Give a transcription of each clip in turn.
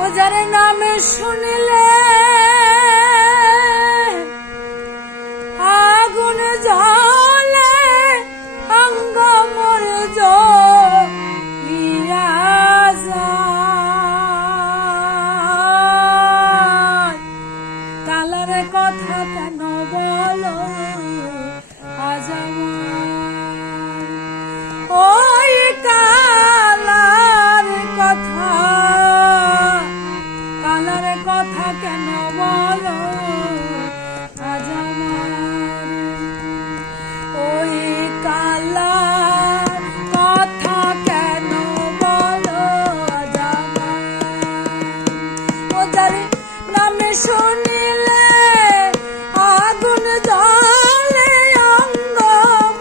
ও যার নামে শুনিলে আগুন জ্বলে অঙ্গ মোর জ্বলিয়া যায়। কালার কথা কেন বলো আজ আমার, ওই কালার কথা, কালার কথা কেন বলো আজ আমার, ওই কালার কথা কেন বলো আজ আমার। ও যার নামে শুনিলে আগুন জ্বলে অঙ্গ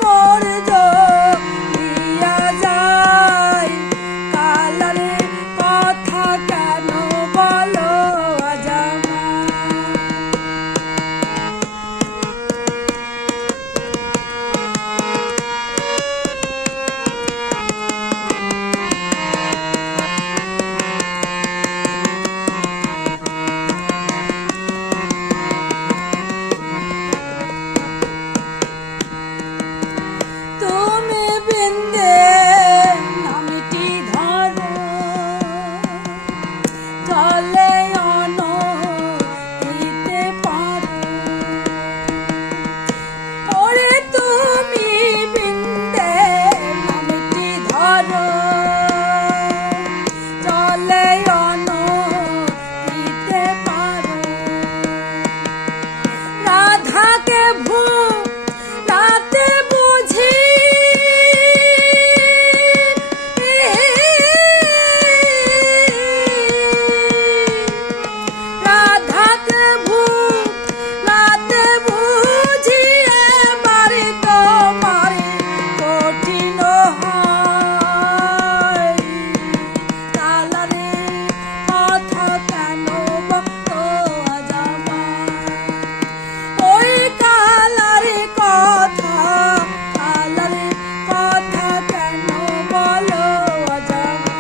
মোর জ্বলিয়া যায়। কালার কথা কেন বলো আজ আমার। তুমি বিন্দে নামটি ধরো চলে অনতিতে পারো, ওরে তুমি বিন্দে নামটি ধরো চলে অনতিতে পারো। রাধাকে ভুলাতে বুঝি রাধাকে ভুলাতে বুঝি এবার তোমার কঠিন হয়। কালারে কথা কেন বলো আজ আমার, ওই কালার কথা, কালার কথা কেন বলো আজ আমার।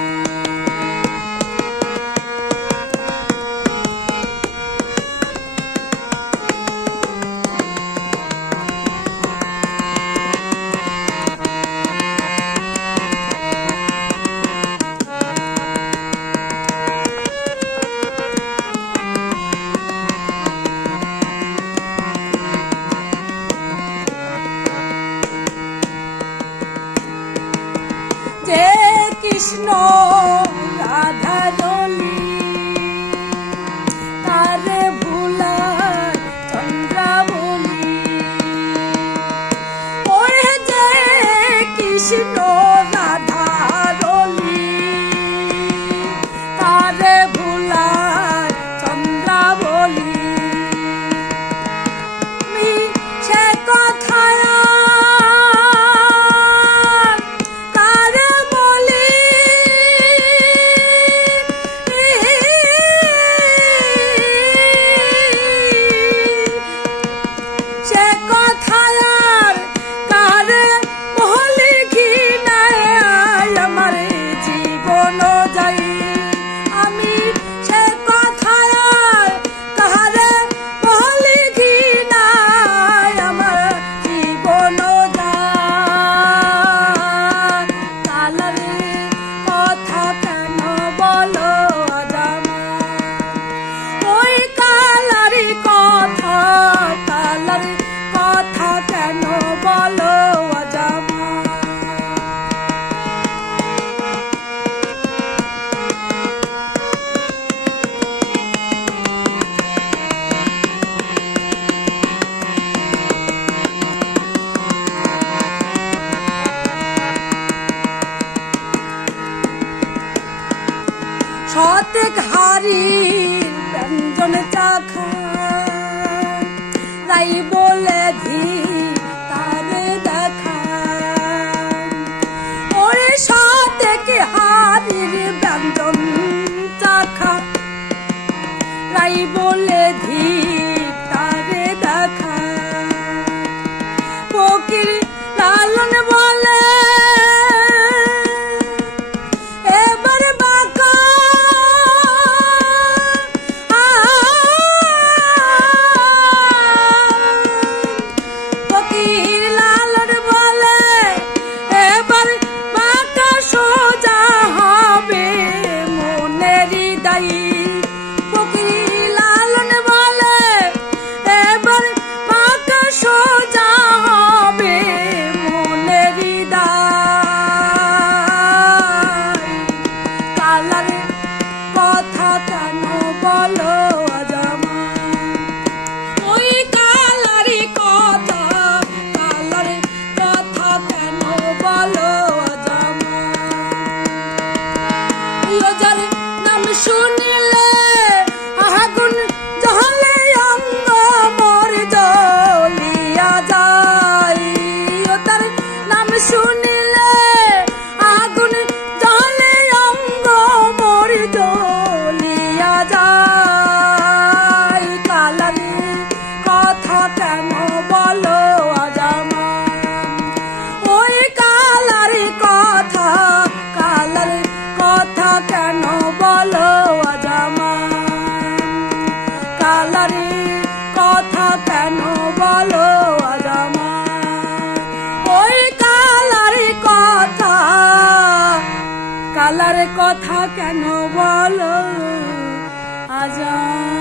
যে কৃষ্ণ রাধা রলি তারে ভুলার চন্দ্রাবলি, ওরে যে কৃষ্ণ রাধা রলি তারে ভুলার চন্দ্রাবলি। সে কথা কারে বলি, সে কথা আর কারে বলি কি নাই আমার জীবন যাই। আমি সে কথা আর কারে বলি কি নাই আমার জীবন যায়। কালারে কথা কেন বলো আজ আমার, ওই কালারি কথা, কালারি কথা কেন বলো আজ আমার। শতেক হারির ব্যঞ্জন চাখা রাই বলে ধি তারে দেখা, ওরে শতেক হারির ব্যঞ্জন চাখা রাই বলে ধি তারে দেখা। ফকির লালন বলে এবার বাঁকা শুনিলে আগুন জ্বলে অঙ্গ মোর জ্বলিয়া যায়। ও তার নাম শুনিলে আগুন জ্বলে অঙ্গ মোর জ্বলিয়া যায়। কালারে কথা কেন বলো আজ আমায়, ওই কালারে কথা, কালারে কথা কেন বলো আজ আমায়, কালারে কথা কেন বলো আজ আমায়, ওই কালারে কথা, কালারে কথা কেন বলো আজ আমায়।